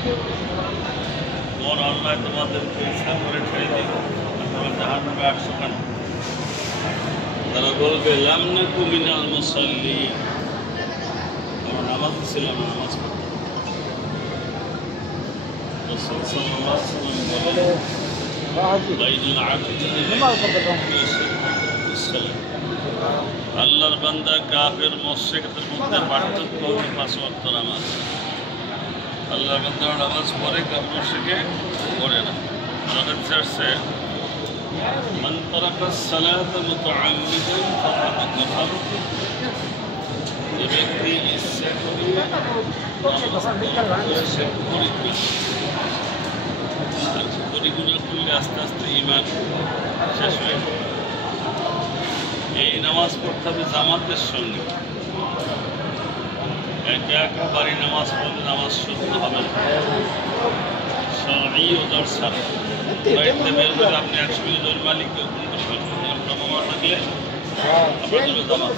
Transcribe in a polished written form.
কোন আল্লাহ তোমাদেরকে ইচ্ছা করে ছেড়ে দিল, তোমরা জাহান্নামে আসছো কেন? তারা বলবে লাম নাকু মিনাল মুসাল্লিন, আমরা নামাজি ছিলাম, নামাজ পড়তাম। রাসূল সাল্লাল্লাহু আলাইহি ওয়াসাল্লাম বলেন বাইনুল আবদি আল্লাহর বান্দা কাফের মুশরিকদের মধ্যে পার্থক্য হলো 5 ওয়াক্ত নামাজ। আল্লাহর বান্দা নামাজ পড়ে, কাফের মুশরিকে পড়ে না। হাদিসে আসছে মান তারাকা সালাত মুতাআম্মিদান ফাকাদ কাফার, যে ব্যক্তি ইচ্ছা করে সে পড়ে আর পরিগুণা করলে আস্তে আস্তে ঈমান শেষ হয়ে যায়। এই নামাজ পড়তে হবে জামাতের সঙ্গে, একা একা বাড়ি নামাজ পড়লে নামাজ শুদ্ধ হবে না। শরঈ ওজর ছাড়া বাড়িতে বের করে আপনি 100 মিনিট ওর মালিককে হুকুম করে ফেলবেন, জমা থাকলে আপনার জন্য জামাত।